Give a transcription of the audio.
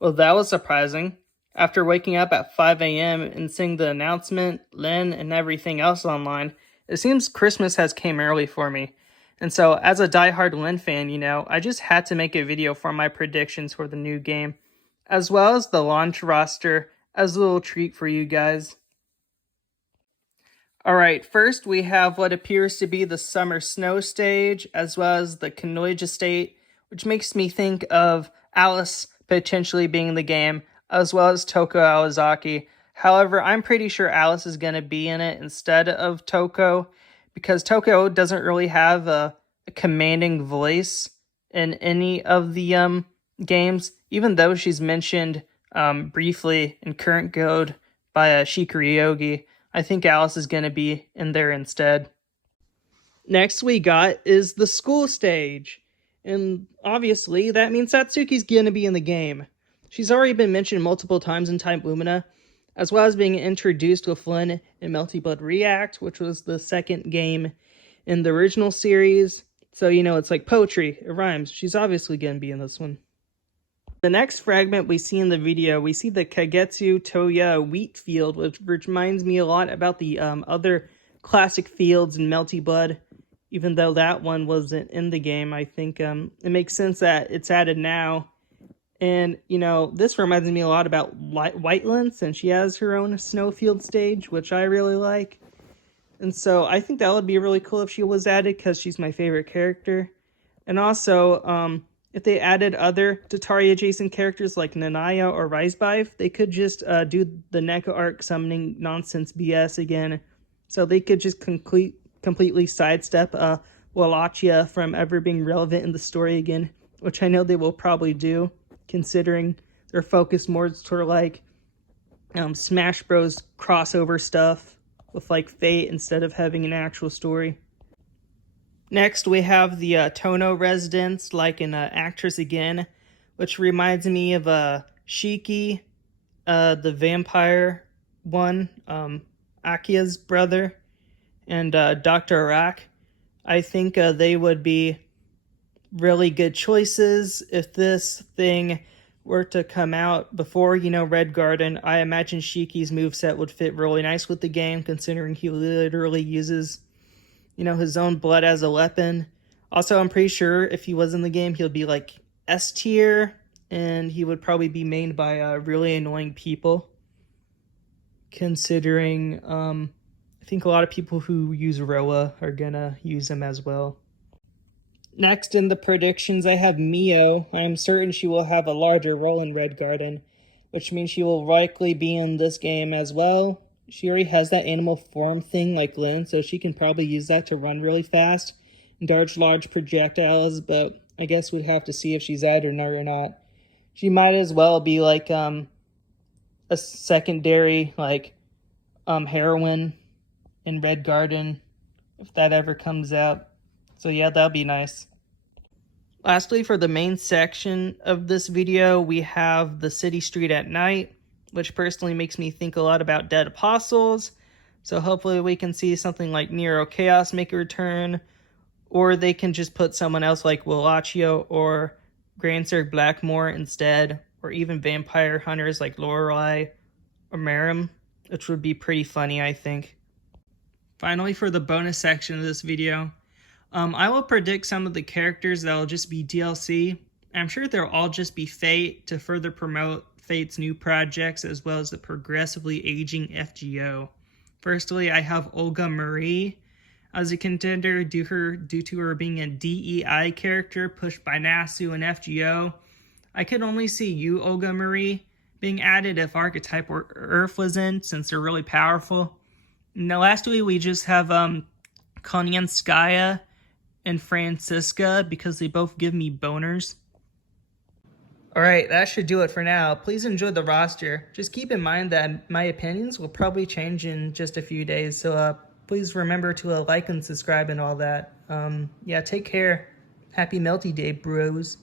Well, that was surprising. After waking up at 5 a.m. and seeing the announcement, Lynn, and everything else online, it seems Christmas has came early for me. And so, as a diehard Lynn fan, I just had to make a video for my predictions for the new game, as well as the launch roster, as a little treat for you guys. Alright, first we have what appears to be the Summer Snow stage, as well as the Kanoija state, which makes me think of Alice potentially being in the game, as well as Toko Awazaki. However, I'm pretty sure Alice is going to be in it instead of Toko, because Toko doesn't really have a commanding voice in any of the games, even though she's mentioned briefly in Current Code by Shikari Yogi. I think Alice is going to be in there instead. Next we got is the school stage. And obviously, that means Satsuki's going to be in the game. She's already been mentioned multiple times in Twi-Lumina, as well as being introduced with Flynn in Melty Blood React, which was the second game in the original series. So, it's like poetry. It rhymes. She's obviously going to be in this one. The next fragment we see in the video, we see the Kagetsu Toya wheat field, which reminds me a lot about the other classic fields in Melty Blood. Even though that one wasn't in the game, I think it makes sense that it's added now. And, this reminds me a lot about Whiteland, since she has her own snowfield stage, which I really like. And so I think that would be really cool if she was added, because she's my favorite character. And also, if they added other Tatari adjacent characters like Nanaya or Risebife, they could just do the NECA arc summoning nonsense BS again. So they could just completely sidestep Wallachia from ever being relevant in the story again, which I know they will probably do, considering they're focused more sort of like Smash Bros. Crossover stuff with like Fate instead of having an actual story. Next, we have the Tono residence, like an actress again, which reminds me of Shiki, the vampire one, Akia's brother, and Dr. Arak. I think they would be really good choices if this thing were to come out before, Red Garden. I imagine Shiki's moveset would fit really nice with the game, considering he literally uses his own blood as a weapon. Also, I'm pretty sure if he was in the game, he'll be like S tier, and he would probably be mained by really annoying people. Considering, I think a lot of people who use Roa are gonna use him as well. Next in the predictions, I have Mio. I am certain she will have a larger role in Red Garden, which means she will likely be in this game as well. She already has that animal form thing like Lynn, so she can probably use that to run really fast and dodge large projectiles, but I guess we'd have to see if she's added or not. She might as well be like a secondary heroine in Red Garden if that ever comes out. So yeah, that'll be nice. Lastly, for the main section of this video, we have the city street at night, which personally makes me think a lot about Dead Apostles. So hopefully we can see something like Nero Chaos make a return, or they can just put someone else like Wallachio or Grandsir Blackmore instead, or even vampire hunters like Lorelei or Marim, which would be pretty funny, I think. Finally, for the bonus section of this video, I will predict some of the characters that will just be DLC. I'm sure they'll all just be Fate to further promote Fate's new projects, as well as the progressively aging FGO. Firstly, I have Olga Marie as a contender due to her being a DEI character pushed by Nasu and FGO. I could only see you, Olga Marie, being added if Archetype or Earth was in, since they're really powerful. Now, lastly, we just have Konyanskaya and Francisca, because they both give me boners. Alright, that should do it for now. Please enjoy the roster. Just keep in mind that my opinions will probably change in just a few days, so please remember to like and subscribe and all that. Yeah, take care. Happy Melty Day, bros.